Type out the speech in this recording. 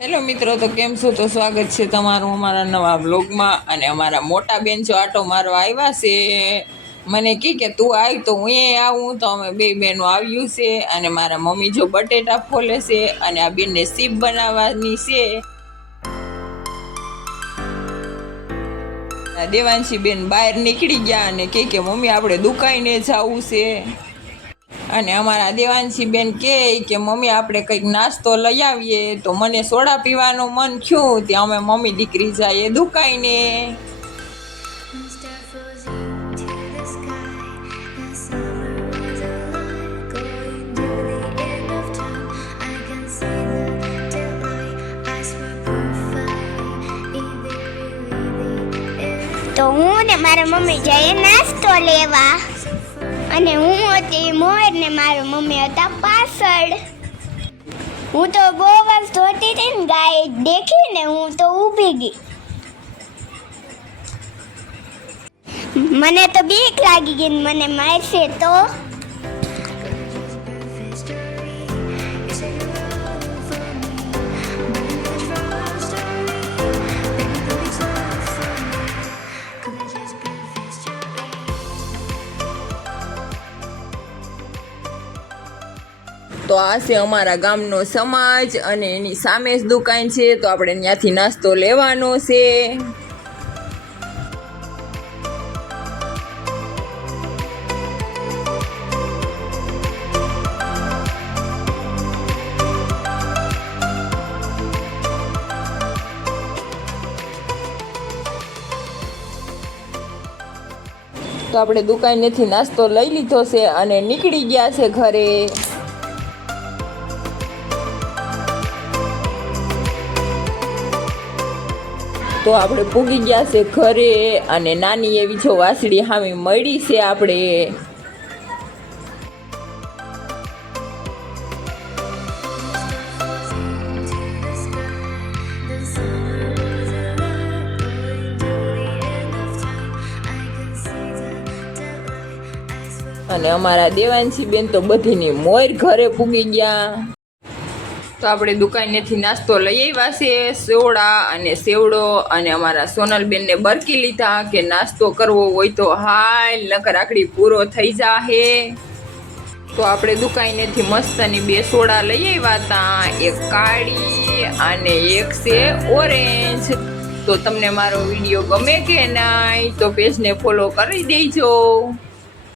Hello મિત્રો, તો કેમ છો? તો સ્વાગત છે તમારું અમારા નવા બ્લોગમાં. અને અમારા મોટા બેન જો આટો મારવા આવ્યા છે. મને કે તું આવી તો હું આવું, તો અમે બે બહેનો આવ્યું છે. અને મારા મમ્મી જો બટેટા ફોલે છે અને આ બેનને સીપ બનાવવાની છે. દેવાંશી બેન બહાર નીકળી ગયા અને કે મમ્મી આપણે દુકાને જવું છે. અને અમારા દેવાંશી બેન કે મમ્મી આપણે કંઈક નાસ્તો લઈ આવીએ. તો મને સોડા પીવાનું મન થયું, ત્યાં અમે મમ્મી દીકરી જઈએ દુકાને. તો હું ને મારા મમ્મી જઈએ નાસ્તો લેવા, અને હું હતી મોર ને મારું મમ્મી હતા પાછળ. હું તો બહુ વાર ધોતી હતી ને ગાય દેખીને હું તો ઊભી ગઈ. મને તો બીક લાગી ગઈ, મને મારશે તો. તો આ છે અમારા ગામનો સમાજ, અને એની સામે જ દુકાન છે. તો આપણે ત્યાંથી નાસ્તો લેવાનો છે. તો આપણે દુકાનેથી નાસ્તો લઈ લીધો છે અને નીકળી ગયા છે ઘરે. તો આપણે પૂગી ગયા છે ઘરે, અને નાની એવી જો વાસળી હામી મળી છે આપણે. અને અમારા દેવાંશી બેન તો બધીની મોર ઘરે પૂગી ગયા. તો આપણે દુકાનેથી નાસ્તો લઈ આવ્યા છે, સોડા અને સેવડો. અને અમારા સોનલબેનને બરકી લીધા કે નાસ્તો કરવો હોય તો હાલ, નકર આકડી પૂરો થઈ જાહે. તો આપણે દુકાનેથી મસ્તની બે સોડા લઈ આવ્યા હતા, એક કાળી અને એક છે ઓરેન્જ. તો તમને મારો વિડીયો ગમે કે નહીં તો પેજને ફોલો કરી દેજો.